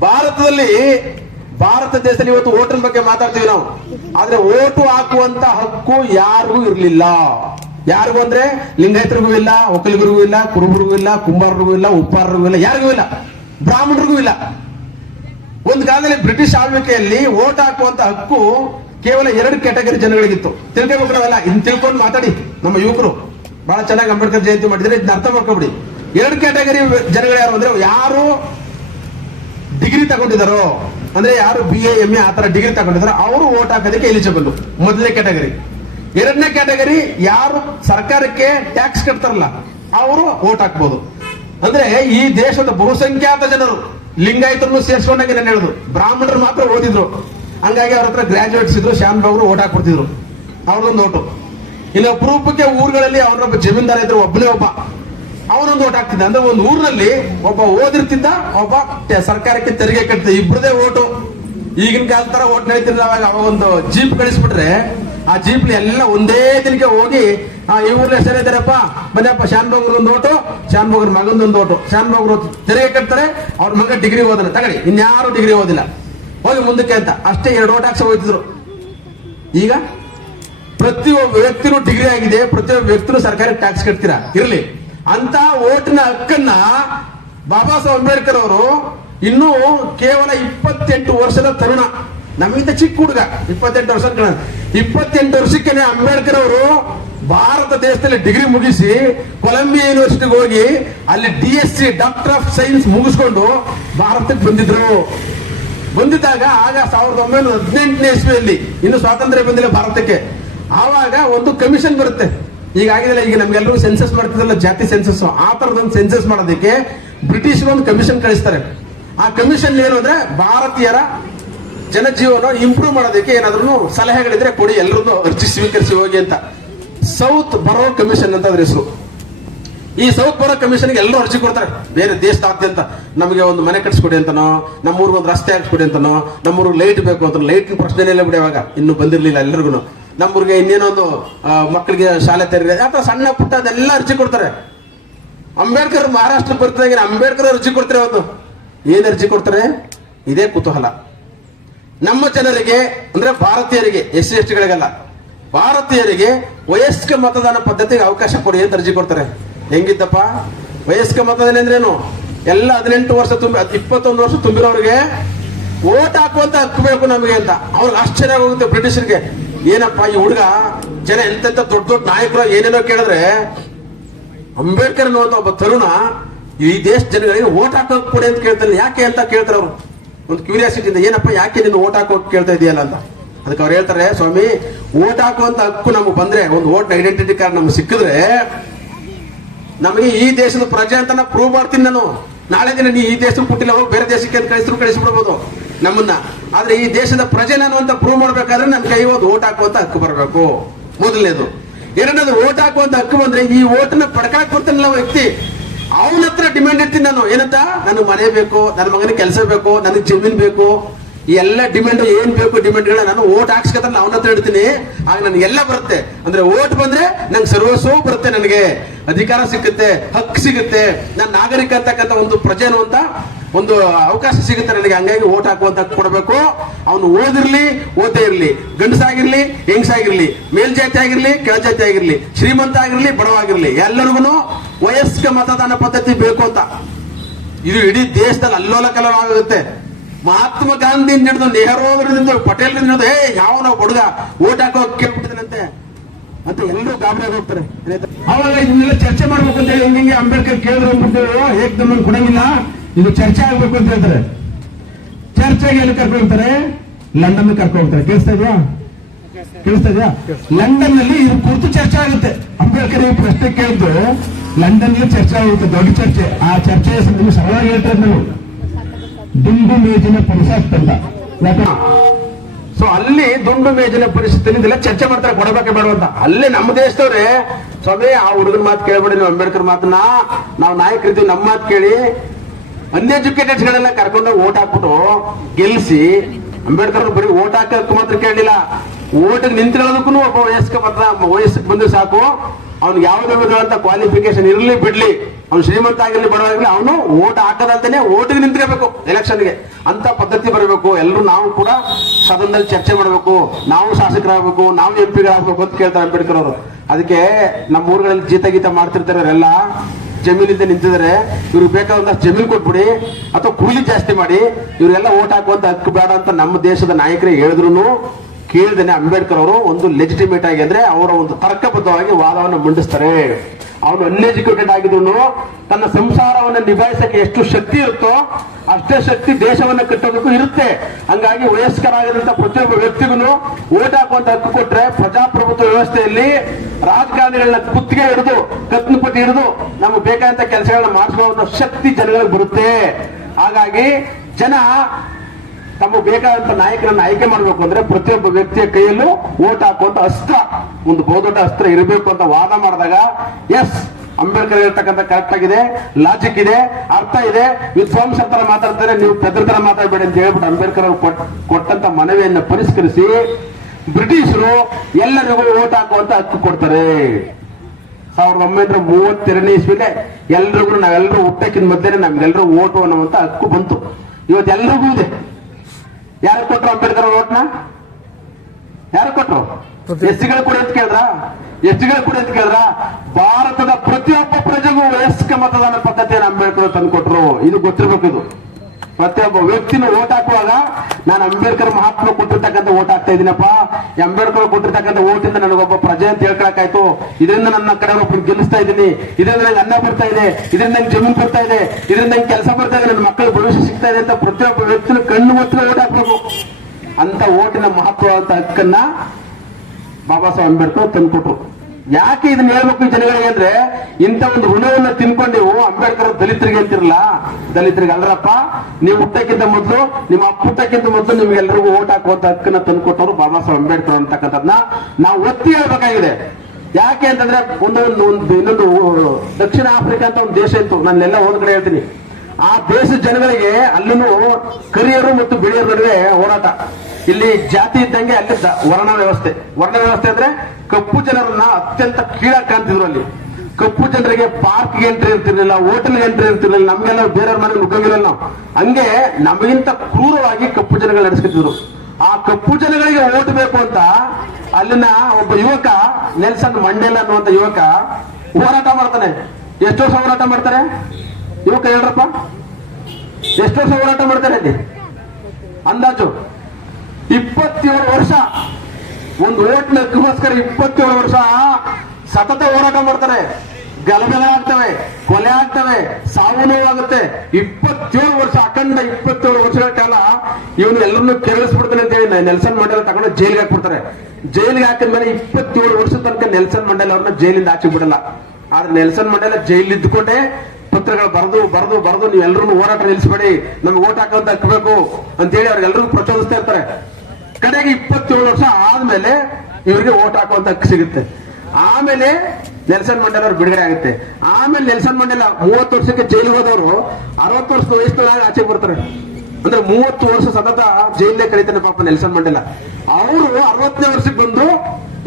ಭಾರತದಲ್ಲಿ, ಭಾರತ ದೇಶದಲ್ಲಿ ಇವತ್ತು ಓಟಿನ ಬಗ್ಗೆ ಮಾತಾಡ್ತೀವಿ ನಾವು. ಆದ್ರೆ ಓಟು ಹಾಕುವಂತ ಹಕ್ಕು ಯಾರಿಗೂ ಇರಲಿಲ್ಲ. ಯಾರಿಗೂ ಅಂದ್ರೆ ಲಿಂಗಾಯತರಿಗೂ ಇಲ್ಲ, ಒಕ್ಕಲಿಗರಿಗೂ ಇಲ್ಲ, ಕುರುಬರಿಗೂ ಇಲ್ಲ, ಕುಂಬಾರರಿಗೂ ಇಲ್ಲ, ಉಪ್ಪಾರರಿಗೂ ಇಲ್ಲ, ಯಾರಿಗೂ ಇಲ್ಲ. ಬ್ರಾಹ್ಮಣರಿಗೂ ಇಲ್ಲ. ಒಂದು ಕಾಲದಲ್ಲಿ ಬ್ರಿಟಿಷ್ ಆಳ್ವಿಕೆಯಲ್ಲಿ ಓಟ್ ಹಾಕುವಂತ ಹಕ್ಕು ಕೇವಲ ಎರಡು ಕ್ಯಾಟಗರಿ ಜನಗಳಿಗಿತ್ತು. ತಿಳ್ಕೊಬೇಕು ನಾವೆಲ್ಲ. ಇನ್ ತಿಳ್ಕೊಂಡು ಮಾತಾಡಿ ನಮ್ಮ ಯುವಕರು. ಬಹಳ ಚೆನ್ನಾಗಿ ಅಂಬೇಡ್ಕರ್ ಜಯಂತಿ ಮಾಡಿದ್ರೆ ಇದನ್ನ ಅರ್ಥ ಮಾಡ್ಕೊಬಿಡಿ. ಎರಡು ಕ್ಯಾಟಗರಿ ಜನಗಳು ಯಾರು ಅಂದ್ರೆ ಯಾರು ಡಿಗ್ರಿ ತಗೊಂಡಿದ್ದಾರೋ ಅಂದ್ರೆ ಯಾರು ಬಿ ಎ ಎಂ ಎ ಆತರ ಡಿಗ್ರಿ ತಗೊಂಡಿದಾರೋ, ಅವರು ಓಟ್ ಹಾಕೋದಕ್ಕೆ ಎಲಿಜಿಬಲ್ ಮೊದಲನೇ ಕ್ಯಾಟಗರಿ ಎರಡನೇ ಕ್ಯಾಟಗರಿ ಯಾರು ಸರ್ಕಾರಕ್ಕೆ ಟ್ಯಾಕ್ಸ್ ಕಟ್ತಾರಲ್ಲ, ಅವರು ಓಟ್ ಹಾಕ್ಬೋದು. ಅಂದ್ರೆ ಈ ದೇಶದ ಬಹುಸಂಖ್ಯಾತ ಜನರು, ಲಿಂಗಾಯತರನ್ನು ಸೇರಿಸ್ಕೊಂಡಾಗ ನಾನು ಹೇಳುದು, ಬ್ರಾಹ್ಮಣರು ಮಾತ್ರ ಓದಿದ್ರು. ಹಂಗಾಗಿ ಅವ್ರ ಹತ್ರ ಗ್ರಾಜುಯೇಟ್ಸ್ ಇದ್ರು, ಶ್ಯಾಮ್ ಅವರು ಓಟ್ ಹಾಕ್ಬಿಡ್ತಿದ್ರು. ಅವ್ರದೊಂದು ಓಟು ಇನ್ನು ಅಪರೂಪಕ್ಕೆ ಊರುಗಳಲ್ಲಿ ಅವರೊಬ್ಬ ಜಮೀನ್ದಾರ ಇದ್ರು, ಒಬ್ಬನೇ ಒಬ್ಬ. ಅವನೊಂದು ಓಟ್ ಹಾಕ್ತಿದ್ದ. ಅಂದ್ರೆ ಒಂದು ಊರಿನಲ್ಲಿ ಒಬ್ಬ ಓದಿರ್ತಿದ್ದ, ಒಬ್ಬ ಸರ್ಕಾರಕ್ಕೆ ತೆರಿಗೆ ಕಟ್ಟಿದ್ದ. ಇಬ್ಬರದೇ ಓಟು. ಈಗಿನ ಕಾಲ ತರ ಓಟ್ ನಡೀತಿರ್ಲಿಲ್ಲ. ಅವಾಗ ಅವಾಗ ಒಂದು ಜೀಪ್ ಕಳಿಸ್ಬಿಟ್ರೆ, ಆ ಜೀಪ್ ಎಲ್ಲ ಒಂದೇ ದಿನಕ್ಕೆ ಹೋಗಿ, ಆ, ಈ ಊರ್ನ ಜನ ಬನ್ನಪ್ಪ ಶಾನ್ಭೋಗ್ರ ಒಂದು ಓಟು ಶಾನ್ಭೋಗ್ರ ಮಗಂದೊಂದು ಓಟು. ಶಾನ್ಭೋಗ್ರು ತೆರಿಗೆ ಕಟ್ತಾರೆ, ಅವ್ರ ಮಗ ಡಿಗ್ರಿ ಓದಲ್ಲ. ತಗಡಿ ಇನ್ಯಾರು ಡಿಗ್ರಿ ಓದಿಲ್ಲ. ಹೋಗಿ ಮುಂದಕ್ಕೆ ಅಂತ. ಅಷ್ಟೇ ಎರಡು ಓಟ್ ಹಾಕ್ಸ ಹೋಯ್ತಿದ್ರು. ಈಗ ಪ್ರತಿಯೊಬ್ಬ ವ್ಯಕ್ತಿನೂ ಡಿಗ್ರಿ ಆಗಿದೆ, ಪ್ರತಿಯೊಬ್ಬ ವ್ಯಕ್ತಿನೂ ಸರ್ಕಾರಕ್ಕೆ ಟ್ಯಾಕ್ಸ್ ಕಟ್ತೀರಾ? ಇರ್ಲಿ. ಅಂತ ಓಟಿನ ಹಕ್ಕನ್ನ ಬಾಬಾ ಸಾಹೇಬ್ ಅಂಬೇಡ್ಕರ್ ಅವರು ಇನ್ನೂ ಕೇವಲ ಇಪ್ಪತ್ತೆಂಟು ವರ್ಷದ ತರುಣ. ನಮ್ಮಿಂದ ಚಿಕ್ಕ ಹುಡುಗ, ಇಪ್ಪತ್ತೆಂಟು ವರ್ಷ ಇಪ್ಪತ್ತೆಂಟು ವರ್ಷಕ್ಕೆ ಅಂಬೇಡ್ಕರ್ ಅವರು ಭಾರತ ದೇಶದಲ್ಲಿ ಡಿಗ್ರಿ ಮುಗಿಸಿ ಕೊಲಂಬಿಯಾ ಯೂನಿವರ್ಸಿಟಿಗೆ ಹೋಗಿ ಅಲ್ಲಿ D S C, doctor of science ಮುಗಿಸ್ಕೊಂಡು ಭಾರತಕ್ಕೆ ಬಂದಿದ್ರು. ಬಂದಿದ್ದಾಗ ಆಗ ಸಾವಿರದ ಒಂಬೈನೂರ ಹದಿನೆಂಟನೇ ಇಸ್ವಿಯಲ್ಲಿ ಇನ್ನು ಸ್ವಾತಂತ್ರ್ಯ ಬಂದಿಲ್ಲ ಭಾರತಕ್ಕೆ. ಆವಾಗ ಒಂದು ಕಮಿಷನ್ ಬರುತ್ತೆ. ಈಗ ಆಗಿದೆಲ್ಲ, ಈಗ ನಮ್ಗೆಲ್ಲರೂ ಸೆನ್ಸಸ್ ಮಾಡ್ತಿದ್ರಲ್ಲ, ಜಾತಿ ಸೆನ್ಸಸ್ ಆ ತರದೊಂದು ಸೆನ್ಸಸ್ ಮಾಡೋದಕ್ಕೆ ಬ್ರಿಟಿಷ್ ಒಂದು ಕಮಿಷನ್ ಕಳಿಸ್ತಾರೆ. ಆ ಕಮಿಷನ್ ಏನು ಅಂದ್ರೆ ಭಾರತೀಯರ ಜನಜೀವನ ಇಂಪ್ರೂವ್ ಮಾಡೋದಕ್ಕೆ ಏನಾದ್ರೂ ಸಲಹೆಗಳಿದ್ರೆ ಕೊಡಿ ಎಲ್ಲರೂ ಅರ್ಜಿ ಸ್ವೀಕರಿಸಿ ಹೋಗಿ ಅಂತ. ಸೌತ್ ಬರೋ ಕಮಿಷನ್ ಅಂತ ಅದ್ರ ಹೆಸರು. ಈ ಸೌತ್ ಬರೋ ಕಮಿಷನ್ಗೆ ಎಲ್ಲರೂ ಅರ್ಜಿ ಕೊಡ್ತಾರೆ. ಬೇರೆ ದೇಶದಾದ್ಯಂತ ನಮಗೆ ಒಂದು ಮನೆ ಕಟ್ಸ್ಕೊಡಿ ಅಂತನೋ ನಮ್ಮೂರ್ಗೆ ಒಂದು ರಸ್ತೆ ಹಾಕ್ಸ್ಕೊಡಿ ಅಂತನೋ, ನಮ್ಮೂರ್ಗೆ ಲೈಟ್ ಬೇಕು ಅಂತ ಲೈಟ್ ಪ್ರಶ್ನೆ ಇಲ್ಲ ಬಿಡಿ ಅವಾಗ ಇನ್ನು ಬಂದಿರಲಿಲ್ಲ ಎಲ್ಲರಿಗೂ ನಮ್ಮೂರಿಗೆ ಇನ್ನೇನೊಂದು ಮಕ್ಕಳಿಗೆ ಶಾಲೆ ತೆರಿಗೆ ಅಥವಾ ಸಣ್ಣ ಪುಟ್ಟ ಅದೆಲ್ಲ ಅರ್ಜಿ ಕೊಡ್ತಾರೆ. ಅಂಬೇಡ್ಕರ್ ಮಹಾರಾಷ್ಟ್ರ ಬರ್ತಿದಾಗ ಅಂಬೇಡ್ಕರ್ ಅರ್ಜಿ ಕೊಡ್ತಾರೆ ಅವತ್ತು ಏನು ಅರ್ಜಿ ಕೊಡ್ತಾರೆ? ಇದೇ ಕುತೂಹಲ. ನಮ್ಮ ಜನರಿಗೆ, ಅಂದ್ರೆ ಭಾರತೀಯರಿಗೆ, ಎಸ್ ಸಿ ಎಸ್ ಟಿಗಳಿಗಲ್ಲ ಭಾರತೀಯರಿಗೆ ವಯಸ್ಕ ಮತದಾನ ಪದ್ಧತಿಗೆ ಅವಕಾಶ ಕೊಡಿ ಅಂತ ಅರ್ಜಿ ಕೊಡ್ತಾರೆ. ಹೆಂಗಿದ್ದಪ್ಪ ವಯಸ್ಕ ಮತದಾನ ಅಂದ್ರೇನು? ಎಲ್ಲ ಹದಿನೆಂಟು ವರ್ಷ ತುಂಬಿ, ಇಪ್ಪತ್ತೊಂದು ವರ್ಷ ತುಂಬಿರೋರಿಗೆ, ಓಟ್ ಹಾಕುವಂತ ಹಕ್ಕು ಬೇಕು ನಮಗೆ ಅಂತ. ಅವ್ರಿಗೆ ಆಶ್ಚರ್ಯ ಹೋಗುತ್ತೆ ಬ್ರಿಟಿಷರಿಗೆ. ಏನಪ್ಪ ಈ ಹುಡುಗ? ಜನ ಎಂತೆಂತ ದೊಡ್ಡ ದೊಡ್ಡ ನಾಯಕರು ಏನೇನೋ ಕೇಳಿದ್ರೆ ಅಂಬೇಡ್ಕರ್ ಅನ್ನುವಂತ ಒಬ್ಬ ತರುಣ ಈ ದೇಶ ಜನಗಳಿಗೆ ಓಟ್ ಹಾಕೋಕ್ ಕೊಡಿ ಅಂತ ಕೇಳ್ತಾರೆ ಯಾಕೆ ಅಂತ ಕೇಳ್ತಾರೆ ಅವರು. ಒಂದು ಕ್ಯೂರಿಯಾಸಿಟಿಯಿಂದ ಏನಪ್ಪ ಯಾಕೆ ನಿನ್ನ ಓಟ್ ಹಾಕೋಕ್ ಕೇಳ್ತಾ ಇದೆಯಲ್ಲ ಅಂತ. ಅದಕ್ಕೆ ಅವ್ರು ಹೇಳ್ತಾರೆ, ಸ್ವಾಮಿ, ಓಟ್ ಹಾಕುವಂತ ಹಕ್ಕು ನಮಗೆ ಬಂದ್ರೆ, ಒಂದು ಓಟ್ ಐಡೆಂಟಿಟಿ ಕಾರ್ಡ್ ನಮ್ಗೆ ಸಿಕ್ಕಿದ್ರೆ ನಮಗೆ ಈ ದೇಶದ ಪ್ರಜೆ ಅಂತ ಪ್ರೂವ್ ಮಾಡ್ತೀನಿ ನಾನು. ನಾಳೆ ದಿನ ನೀ ಈ ದೇಶಕ್ಕೆ ಹುಟ್ಟಿಲ್ಲ, ಹೋಗಿ ಬೇರೆ ದೇಶಕ್ಕೆ ಅಂತ ಕಳಿಸಿದ್ರು ಕಳಿಸ್ಬಿಡ್ಬೋದು ನಮ್ಮನ್ನ. ಆದ್ರೆ ಈ ದೇಶದ ಪ್ರಜೆ ನಾನು ಅಂತ ಪ್ರೂವ್ ಮಾಡ್ಬೇಕಾದ್ರೆ ನನ್ ಕೈ ಹೋದ್ ಓಟ್ ಹಾಕುವಂತ ಹಕ್ಕು ಬರಬೇಕು. ಮೊದಲನೇದು. ಎರಡನೇದು ಓಟ್ ಹಾಕುವಂತ ಹಕ್ಕು ಬಂದ್ರೆ ಈ ಓಟನ್ನ ಪಡ್ಕಾಕ್ ಬರ್ತಾನಲ್ಲ ವ್ಯಕ್ತಿ. ಅವನ ಹತ್ರ ಡಿಮ್ಯಾಂಡ್ ಇರ್ತೀನಿ ನಾನು. ಏನಂತ? ನನಗೆ ಮನೆ ಬೇಕು, ನನ್ನ ಮಗನಿಗೆ ಕೆಲಸ ಬೇಕು, ನನಗೆ ಜಮೀನ್ ಬೇಕು. ಎಲ್ಲ ಡಿಮ್ಯಾಂಡ್ ಏನ್ ಬೇಕು ಡಿಮ್ಯಾಂಡ್ಗಳನ್ನ ನಾನು ಓಟ್ ಹಾಕ್ಸ್ಕತ್ತಲ್ಲ ಅವನ ಹತ್ರ ಇಡ್ತೀನಿ. ಆಗ ನನಗೆ ಎಲ್ಲ ಬರುತ್ತೆ. ಅಂದ್ರೆ ಓಟ್ ಬಂದ್ರೆ ನಂಗೆ ಸರ್ವಸ್ವ ಬರುತ್ತೆ ನನಗೆ. ಅಧಿಕಾರ ಸಿಗುತ್ತೆ, ಹಕ್ಕು ಸಿಗುತ್ತೆ. ನನ್ನ ನಾಗರಿಕ ಅಂತಕ್ಕಂಥ ಒಂದು ಪ್ರಜೆ ಅನ್ನುವಂತ ಒಂದು ಅವಕಾಶ ಸಿಗುತ್ತೆ ನನಗೆ. ಹಂಗಾಗಿ ಓಟ್ ಹಾಕುವಂತ ಕೊಡಬೇಕು. ಅವನು ಓದಿರ್ಲಿ ಓದೇ ಇರಲಿ. ಗಂಡಸಾಗಿರ್ಲಿ, ಹೆಂಗಸಾಗಿರ್ಲಿ. ಮೇಲ್ಜಾತಿ ಆಗಿರ್ಲಿ, ಕೆಳಜಾತಿ ಆಗಿರ್ಲಿ. ಶ್ರೀಮಂತ ಆಗಿರ್ಲಿ, ಬಡವಾಗಿರ್ಲಿ. ಎಲ್ಲರಿಗೂ ವಯಸ್ಕ ಮತದಾನ ಪದ್ಧತಿ ಬೇಕು ಅಂತ. ಇದು ಇಡೀ ದೇಶದಲ್ಲಿ ಅಲ್ಲೋಲ ಕಲ್ಲೋಲ ಆಗುತ್ತೆ. ಮಹಾತ್ಮ ಗಾಂಧಿ ಹಿಡಿದು ನೆಹರು ಪಟೇಲ್ ಹಿಡಿದು ಏ ಯಾವ ಹುಡುಗ ಓಟ್ ಹಾಕೋ ಕೇಳ್ಬಿಟ್ಟಿದ್ದಾನಂತೆ ಅಂತ ಎಲ್ಲರೂ ಗಾಬರಿ ಹೋಗ್ತಾರೆ. ಅವಾಗ ಇದನ್ನೆಲ್ಲ ಚರ್ಚೆ ಮಾಡ್ಬೇಕು ಅಂತ ಹೇಳಿ ಹಿಂಗೆ ಅಂಬೇಡ್ಕರ್ ಕೇಳಿದ್ರು ಅಂದ್ಬಿಟ್ಟು ಹೇಗ್ ನಮ್ಮನ್ನು ಕೊಡಂಗಿಲ್ಲ. ಇದು ಚರ್ಚೆ ಆಗ್ಬೇಕು ಅಂತ ಹೇಳ್ತಾರೆ. ಚರ್ಚೆಗೆ ಎಲ್ಲಿ ಕರ್ಕೊಂಡು ಹೋಗ್ತಾರೆ ಲಂಡನ್ ಕರ್ಕೊಂಡು ಹೋಗ್ತಾರೆ ಕೇಳಿಸ್ತಾ ಇದೆಯಾ? ಕೇಳಿಸ್ತಾ ಇದೆಯಾ? ಲಂಡನ್ನಲ್ಲಿ ಇದು ಕುರಿತು ಚರ್ಚೆ ಆಗುತ್ತೆ. ಅಂಬೇಡ್ಕರ್ ಈ ಪ್ರಶ್ನೆ ಕೇಳಿದ್ದು ಲಂಡನ್ನಲ್ಲಿ ಚರ್ಚೆ ಆಗುತ್ತೆ, ದೊಡ್ಡ ಚರ್ಚೆ. ಆ ಚರ್ಚೆಯ ಸಂದರ್ಭ ಸರಳವಾಗಿ ಹೇಳ್ತಾರೆ ನಾವು ದುಂಡು ಮೇಜಿನ ಪರಿಷತ್ ಅಂತ. ಸೊ ಅಲ್ಲಿ ದುಂಡು ಮೇಜಿನ ಪರಿಸ್ಥಿತಿ ಇದೆಲ್ಲ ಚರ್ಚೆ ಮಾಡ್ತಾರೆ, ಕೊಡಬೇಕೆ ಅಂತ ಅಲ್ಲಿ ನಮ್ಮ ದೇಶದವ್ರೆ, ಸ್ವಾಮಿ, ಆ ಹುಡುಗನ ಮಾತು ಕೇಳ್ಬೇಡಿ, ನೀವು ಅಂಬೇಡ್ಕರ್ ಮಾತನ್ನ. ನಾವು ನಾಯಕರಿದ್ದೀವಿ, ನಮ್ಮ ಮಾತು ಕೇಳಿ. ಅನ್ಎಜುಕೇಟೆಡ್ಸ್ ಗಳೆಲ್ಲ ಕರ್ಕೊಂಡು ಓಟ್ ಹಾಕ್ಬಿಟ್ಟು ಗೆಲ್ಸಿ, ಅಂಬೇಡ್ಕರ್ ಬರೀ ಓಟ್ ಹಾಕಕ್ಕೆ ಮಾತ್ರ ಕೇಳಲಿಲ್ಲ. ಓಟಿಗೆ ನಿಂತಿರೋದಕ್ಕೂ ಒಬ್ಬ ವಯಸ್ಕ ಮಾತ್ರ ವಯಸ್ಸಿಗೆ ಬಂದು ಸಾಕು. ಅವ್ನಿಗೆ ಯಾವುದೇ ವಿಧವಾದಂತ ಕ್ವಾಲಿಫಿಕೇಶನ್ ಇರಲಿ ಬಿಡ್ಲಿ. ಅವ್ನು ಶ್ರೀಮಂತ ಆಗಿರ್ಲಿ ಬಡವಾಗಿರ್ಲಿ ಅವನು ಓಟ್ ಹಾಕದಲ್ದೇನೆ ಓಟಿಗೆ ನಿಂತ್ಕೋಬೇಕು ಎಲೆಕ್ಷನ್ಗೆ. ಅಂತ ಪದ್ಧತಿ ಬರಬೇಕು. ಎಲ್ಲರೂ ನಾವು ಕೂಡ ಸದನದಲ್ಲಿ ಚರ್ಚೆ ಮಾಡಬೇಕು. ನಾವು ಶಾಸಕರಾಗಬೇಕು, ನಾವು ಎಂ ಪಿಗಳಾಗಬೇಕು ಅಂತ ಕೇಳ್ತಾರೆ ಅಂಬೇಡ್ಕರ್ ಅವರು. ಅದಕ್ಕೆ ನಮ್ಮ ಊರುಗಳಲ್ಲಿ ಜೀತ ಗೀತ ಮಾಡ್ತಿರ್ತಾರೆ ಅವರೆಲ್ಲ. ಜಮೀನಿಂದ ನಿಂತಿದ್ದಾರೆ. ಇವ್ರಿಗೆ ಬೇಕಾದಂತ ಜಮೀನು ಕೊಟ್ಬಿಡಿ, ಅಥವಾ ಕೂಲಿ ಜಾಸ್ತಿ ಮಾಡಿ ಇವರೆಲ್ಲ ಓಟ್ ಹಾಕುವಂತ ಹಕ್ಕು ಬೇಡ ಅಂತ ನಮ್ಮ ದೇಶದ ನಾಯಕರೇ ಹೇಳಿದ್ರು ಕೇಳಿದೇನೆ ಅಂಬೇಡ್ಕರ್ ಅವರು ಒಂದು ಲೆಜಿಟಿಮೇಟ್ ಆಗಿ ಅಂದ್ರೆ ಅವರ ಒಂದು ತರ್ಕಬದ್ಧವಾಗಿ ವಾದವನ್ನು ಮಂಡಿಸ್ತಾರೆ. ಅವನು ಅನ್ಎಜುಕೇಟೆಡ್ ಆಗಿದ್ರು ತನ್ನ ಸಂಸಾರವನ್ನು ನಿಭಾಯಿಸಕ್ಕೆ ಎಷ್ಟು ಶಕ್ತಿ ಇರುತ್ತೋ ಅಷ್ಟೇ ಶಕ್ತಿ ದೇಶವನ್ನ ಕಟ್ಟೋದಕ್ಕೂ ಇರುತ್ತೆ. ಹಂಗಾಗಿ ವಯಸ್ಕರಾಗಿರುವಂತ ಪ್ರತಿಯೊಬ್ಬ ವ್ಯಕ್ತಿಗೂ ಓಟ್ ಹಾಕುವಂತ ಹಕ್ಕು ಕೊಟ್ರೆ ಪ್ರಜಾಪ್ರಭುತ್ವ ವ್ಯವಸ್ಥೆಯಲ್ಲಿ ರಾಜಕಾರಣಿಗಳನ್ನ ಕುತ್ತಿಗೆ ಹಿಡಿದು ಕತ್ನಪಟ್ಟಿ ಹಿಡಿದು ನಮ್ಗೆ ಬೇಕಾದಂತ ಕೆಲಸಗಳನ್ನ ಮಾಡಿಸುವಂತ ಶಕ್ತಿ ಜನಗಳಿಗೆ ಬರುತ್ತೆ. ಹಾಗಾಗಿ ಜನ ತಮಗೆ ಬೇಕಾದಂತ ನಾಯಕರನ್ನ ಆಯ್ಕೆ ಮಾಡಬೇಕು ಅಂದ್ರೆ ಪ್ರತಿಯೊಬ್ಬ ವ್ಯಕ್ತಿಯ ಕೈಯಲ್ಲೂ ಓಟ್ ಹಾಕುವಂತ ಅಸ್ತ್ರ, ಒಂದು ಬಹುದೊಡ್ಡ ಅಸ್ತ್ರ ಇರಬೇಕು ಅಂತ ವಾದ ಮಾಡಿದಾಗ ಎಸ್ ಅಂಬೇಡ್ಕರ್ ಹೇಳ್ತಕ್ಕಂಥ ಕರೆಕ್ಟ್ ಆಗಿದೆ ಲಾಜಿಕ್ ಇದೆ, ಅರ್ಥ ಇದೆ. ವಿದ್ವಾಂಸರ ತರ ಮಾತಾಡ್ತಾರೆ, ನೀವು ಪೆದ್ರ ತರ ಮಾತಾಡಬೇಡಿ ಅಂತ ಹೇಳ್ಬಿಟ್ಟು ಅಂಬೇಡ್ಕರ್ ಅವರು ಕೊಟ್- ಕೊಟ್ಟಂತ ಮನವಿಯನ್ನು ಪರಿಷ್ಕರಿಸಿ, ಬ್ರಿಟಿಷರು ಎಲ್ಲರಿಗೂ ಓಟ್ ಹಾಕುವಂತ ಹಕ್ಕು ಕೊಡ್ತಾರೆ. ಸಾವಿರದ ಒಂಬೈನೂರ ಮೂವತ್ತೆರಡನೇ ಇಸ್ವಿಲೆ ಎಲ್ರಿಗೂ ನಾವೆಲ್ಲರೂ ಹುಟ್ಟಕ್ಕಿಂತ ಮೊದಲೇ ನಮ್ಗೆಲ್ಲರೂ ಓಟು ಅನ್ನುವಂತ ಹಕ್ಕು ಬಂತು. ಇವತ್ತು ಎಲ್ರಿಗೂ ಇದೆ. ಯಾರು ಕೊಟ್ರು ಅಂಬೇಡ್ಕರ್ ಓಟ್ನ? ಯಾರು ಕೊಟ್ರು? ಎಸ್ಸಿಗಳು ಕೂಡ ಅಂತ ಕೇಳಿದ್ರ? ಎಸ್ಸಿಗಳು ಕೂಡ ಅಂತ ಕೇಳಿದ್ರ? ಭಾರತದ ಪ್ರತಿಯೊಬ್ಬ ಪ್ರಜೆಗೂ ವಯಸ್ಕ ಮತದಾನ ಪದ್ಧತಿಯನ್ನು ಅಂಬೇಡ್ಕರ್ ತಂದುಕೊಟ್ರು ಇದು ಗೊತ್ತಿರ್ಬೇಕು ಇದು. ಪ್ರತಿಯೊಬ್ಬ ವ್ಯಕ್ತಿನೂ ಓಟ್ ಹಾಕುವಾಗ ನಾನು ಅಂಬೇಡ್ಕರ್ ಮಹಾತ್ಮ ಕೊಟ್ಟಿರ್ತಕ್ಕಂಥ ಓಟ್ ಆಗ್ತಾ ಇದೀನಪ್ಪ ಅಂಬೇಡ್ಕರ್ ಕೊಟ್ಟಿರ್ತಕ್ಕಂಥ ಓಟಿಂದ ನನಗೊಬ್ಬ ಪ್ರಜೆ ಅಂತ ಹೇಳ್ಕೊಳಕಾಯ್ತು ಇದರಿಂದ ನನ್ನ ಕಡೆ ಒಬ್ಬರು ಗೆಲ್ಲಿಸ್ತಾ ಇದ್ದೀನಿ. ಇದರಿಂದ ನನಗೆ ಅನ್ನ ಬರ್ತಾ ಇದೆ. ಇದರಿಂದ ನಂಗೆ ಜಮೀನು ಬರ್ತಾ ಇದೆ. ಇದರಿಂದ ನಂಗೆ ಕೆಲಸ ಬರ್ತಾ ಇದೆ. ನನ್ನ ಮಕ್ಕಳು ಭವಿಷ್ಯ ಸಿಗ್ತಾ ಇದೆ ಅಂತ ಪ್ರತಿಯೊಬ್ಬ ವ್ಯಕ್ತಿನ ಕಣ್ಣು ಮುಚ್ಚಲು ಓಟ್ ಹಾಕ್ಬೇಕು. ಅಂತ ಓಟಿನ ಮಹತ್ವವಾದ ಹಕ್ಕನ್ನ ಬಾಬಾ ಸಾಹೇಬ್ ಅಂಬೇಡ್ಕರ್ ತಂದ್ಕೊಟ್ರು. ಯಾಕೆ ಇದನ್ನ ಹೇಳ್ಬೇಕು ಜನಗಳಿಗೆ ಅಂದ್ರೆ ಇಂಥ ಒಂದು ಋಣವನ್ನ ತಿನ್ಕೊಂಡಿ ನೀವು ಅಂಬೇಡ್ಕರ್ ದಲಿತರಿಗೆ ಅಂತಿರಲ್ಲ, ದಲಿತರಿಗೆ ಅಲ್ರಪ್ಪ, ನೀವು ಹುಟ್ಟಕ್ಕಿಂತ ಮೊದಲು, ನಿಮ್ಮ ಹುಟ್ಟಕ್ಕಿಂತ ಮೊದಲು ನಿಮ್ಗೆಲ್ರಿಗೂ ಓಟ್ ಹಾಕುವಂತ ಹಕ್ಕನ್ನ ತಂದುಕೊಟ್ಟವರು ಬಾಬಾ ಸಾಹೇಬ್ ಅಂಬೇಡ್ಕರ್ ಅಂತಕ್ಕಂಥದ್ನ ನಾವು ಒತ್ತಿ ಹೇಳ್ಬೇಕಾಗಿದೆ. ಯಾಕೆ ಅಂತಂದ್ರೆ ಒಂದೊಂದು ಒಂದು ಇನ್ನೊಂದು ದಕ್ಷಿಣ ಆಫ್ರಿಕಾ ಅಂತ ಒಂದು ದೇಶ ಇತ್ತು. ನಾನೆಲ್ಲ ಒಂದ್ ಕಡೆ ಹೇಳ್ತೀನಿ. ಆ ದೇಶದ ಜನಗಳಿಗೆ ಅಲ್ಲೂ ಕರಿಯರು ಮತ್ತು ಬಿಳಿಯರ ನಡುವೆ ಹೋರಾಟ. ಇಲ್ಲಿ ಜಾತಿ ಇದ್ದಂಗೆ ಅಲ್ಲಿ ವರ್ಣ ವ್ಯವಸ್ಥೆ. ವರ್ಣ ವ್ಯವಸ್ಥೆ ಅಂದ್ರೆ ಕಪ್ಪು ಜನರನ್ನ ಅತ್ಯಂತ ಕೀಳಾಗಿ ಕಾಣ್ತಿದ್ರು ಅಲ್ಲಿ. ಕಪ್ಪು ಜನರಿಗೆ ಪಾರ್ಕ್ಗೆ ಎಂಟ್ರಿ ಇರ್ತಿರ್ಲಿಲ್ಲ ಹೋಟೆಲ್ಗೆ ಎಂಟ್ರಿ ಇರ್ತಿರ್ಲಿಲ್ಲ ನಮ್ಗೆಲ್ಲ ಬೇರೆಯವ್ರ ಮನೆಗೆ ನುಗ್ಗಂಗಿರಲ್ಲ ನಾವು. ಹಂಗೆ ನಮಗಿಂತ ಕ್ರೂರವಾಗಿ ಕಪ್ಪು ಜನಗಳು ನಡೆಸ್ಕೊತಿದ್ರು. ಆ ಕಪ್ಪು ಜನಗಳಿಗೆ ಓಟ್ ಬೇಕು ಅಂತ ಅಲ್ಲಿನ ಒಬ್ಬ ಯುವಕ, ನೆಲ್ಸನ್ ಮಂಡೇಲ ಅನ್ನುವಂತ ಯುವಕ ಹೋರಾಟ ಮಾಡ್ತಾನೆ. ಎಷ್ಟೋ ಹೋರಾಟ ಮಾಡ್ತಾರೆ? ಯುವಕ ಹೇಳ್ರಪ್ಪ? ಎಷ್ಟು ವರ್ಷ ಹೋರಾಟ ಮಾಡ್ತಾರೆ ಇಲ್ಲಿ? ಅಂದಾಜು. ಇಪ್ಪತ್ತೇಳು ವರ್ಷ. ಒಂದು ಓಟ್ ಲೆಕ್ಕಗೋಸ್ಕರ ಇಪ್ಪತ್ತೇಳು ವರ್ಷ ಸತತ ಹೋರಾಟ ಮಾಡ್ತಾರೆ. ಗಲಭೆ ಆಗ್ತವೆ, ಕೊಲೆ ಆಗ್ತವೆ ಸಾವು ನೋವಾಗುತ್ತೆ ಇಪ್ಪತ್ತೇಳು ವರ್ಷ, ಅಖಂಡ ಇಪ್ಪತ್ತೇಳು ವರ್ಷಗಳ ಕಾಲ ಇವನು ಎಲ್ಲರನ್ನು ಕೆರಳಿಸ್ಬಿಡ್ತಾನೆ ಅಂತ ಹೇಳಿ ನೆಲ್ಸನ್ ಮಂಡಲ ತಗೊಂಡು ಜೈಲಿಗೆ ಹಾಕ್ಬಿಡ್ತಾರೆ. ಜೈಲಿಗೆ ಹಾಕಿದ ಮೇಲೆ ಇಪ್ಪತ್ತೇಳು ವರ್ಷ ತನಕ ನೆಲ್ಸನ್ ಮಂಡೇಲ ಅವ್ರನ್ನ ಜೈಲಿಂದ ಆಚೆ ಬಿಡಲ್ಲ ಆದ್ರೆ ನೆಲ್ಸನ್ ಮಂಡೇಲ ಜೈಲ್ ಇದ್ದುಕೊಂಡೇ ಪತ್ರಗಳು ಬರೆದು ಬರೆದು ಬರೆದು ನೀವು ಎಲ್ಲರೂ ಹೋರಾಟ ನಿಲ್ಲಿಸಬೇಡಿ. ನಮ್ಗೆ ಓಟ್ ಹಾಕಂತ ಹೇಳಿ ಅಂತೇಳಿ ಅವ್ರಿಗೆಲ್ಲರಿಗೂ ಪ್ರಚೋದಿಸ್ತಾ ಇರ್ತಾರೆ. ಕಡೆಗೆ ಇಪ್ಪತ್ತೇಳು ವರ್ಷ ಆದ್ಮೇಲೆ ಇವರಿಗೆ ಓಟ್ ಹಾಕುವಂತ ಹಕ್ಕು ಸಿಗುತ್ತೆ. ಆಮೇಲೆ ನೆಲ್ಸನ್ ಮಂಡೇಲ ಅವ್ರು ಬಿಡುಗಡೆ ಆಗುತ್ತೆ. ಆಮೇಲೆ ನೆಲ್ಸನ್ ಮಂಡಲ ಮೂವತ್ತು ವರ್ಷಕ್ಕೆ ಜೈಲಿಗೆ ಹೋದವರು ಅರವತ್ತು ವರ್ಷದ ವಯಸ್ಸಿನೊಳಗೆ ಆಚೆ ಬರ್ತಾರೆ? ಅಂದ್ರೆ ಮೂವತ್ತು ವರ್ಷ ಸತತ ಜೈಲೇ ಕಳೀತಾನೆ ಪಾಪ ನೆಲ್ಸನ್ ಮಂಡೇಲ. ಅವರು ಅರವತ್ತನೇ ವರ್ಷಕ್ಕೆ ಬಂದು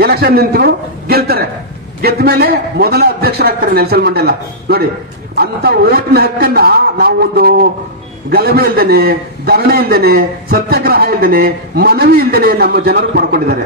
ಎಲೆಕ್ಷನ್ ನಿಂತು ಗೆಲ್ತಾರೆ. ಗೆದ್ದ ಮೇಲೆ ಮೊದಲ ಅಧ್ಯಕ್ಷರಾಗ್ತಾರೆ ನೆಲ್ಸನ್ ಮಂಡೇಲ. ನೋಡಿ ಅಂತ ಓಟಿನ ಹಕ್ಕನ್ನ ನಾವು ಒಂದು ಗಲಭೆ ಇಲ್ದೇನೆ, ಧರಣಿ ಇಲ್ದೇನೆ, ಸತ್ಯಾಗ್ರಹ ಇಲ್ದೇನೆ, ಮನವಿ ಇಲ್ದೇನೆ ನಮ್ಮ ಜನರು ಪಡ್ಕೊಂಡಿದ್ದಾರೆ.